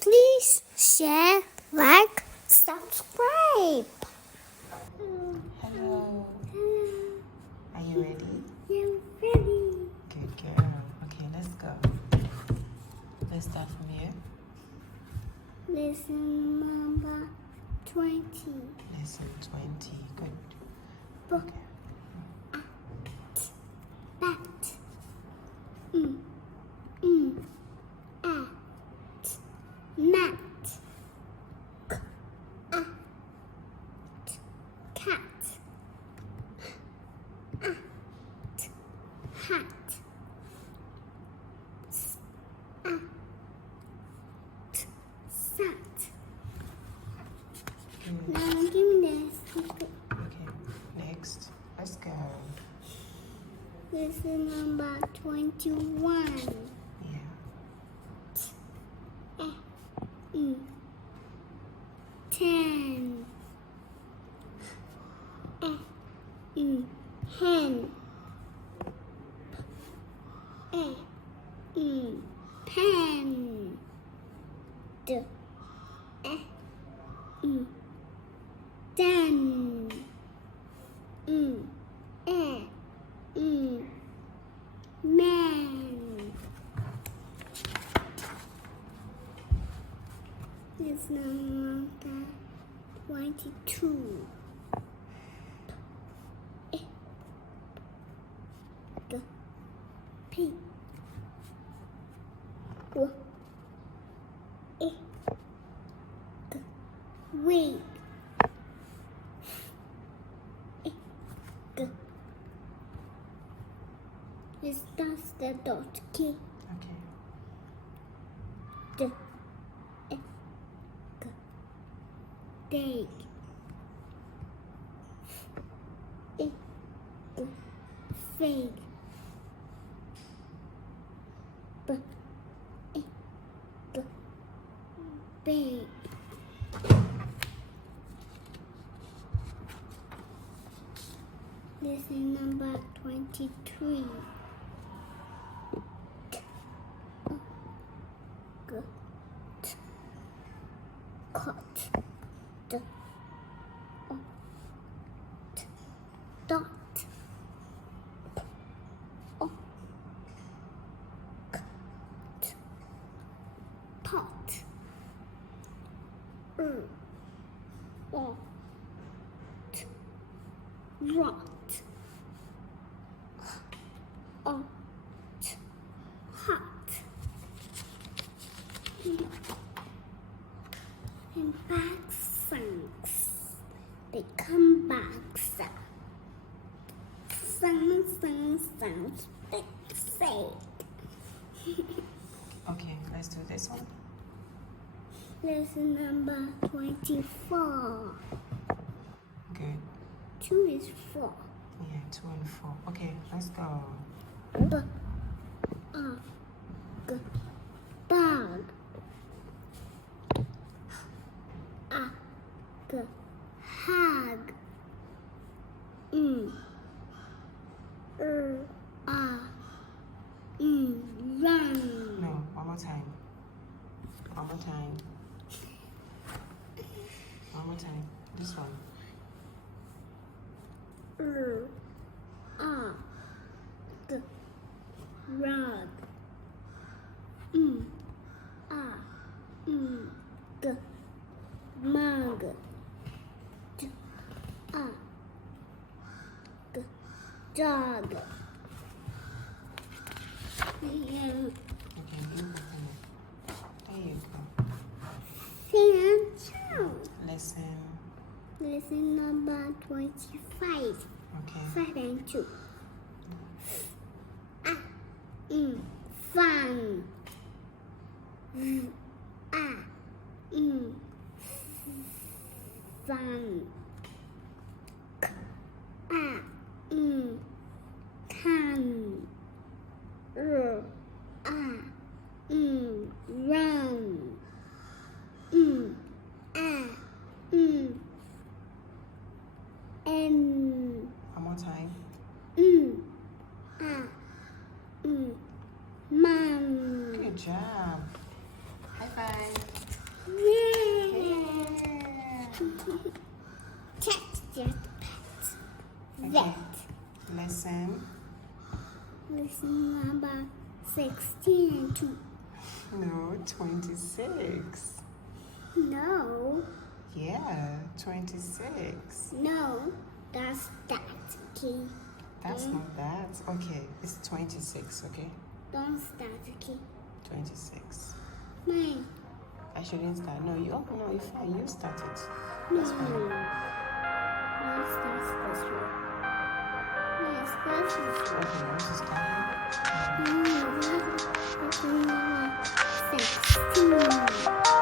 Please share, like, subscribe. Hello. Are you ready? I'm ready. Good girl. Okay, let's go. Let's start from here. Lesson number 20. Lesson 20. Good. Book. Okay. Bat. At. Mat. At. Cat. At. Hat. At. Sat. Good. Now give me this. Okay. Next. Let's go. Lesson number 21. Yeah. Ten. Hen. Pen. Den. Man. It's number 22. P. Wig. That's the dot key. Okay. Dig. Fig. Big. This is number 23. Cot. Dot. Pot. Rot. Hot. And back songs. They come back. Sounds, big say. Okay, let's do this one. Lesson number 24. Good. 2 is 4. Yeah, 2 and 4. Okay, let's go. Bug. Bug. Hug. Run. No, one more time. One more time. One more time. This one. Rug. Mug. Dog. Okay, beautiful. There you go. Sing and sound. Lesson. Number 25. Okay. 5 and 2. Fun. Fun. Can. Run. One more time. Mom. Good job. High five. Yeah. Yeah. Texture pet. Okay. Vet. Lesson. Lesson number 16 and 2. No, 26. No. Yeah, 26. No. That's that. Okay. That's not that. Okay, it's 26, okay? Don't start. Okay. 26. Mine. I shouldn't start. No, you no, you fine. You start it. No. That's fine. Let's start this one. Yes, this is Okay, now to start. Lesson number 16.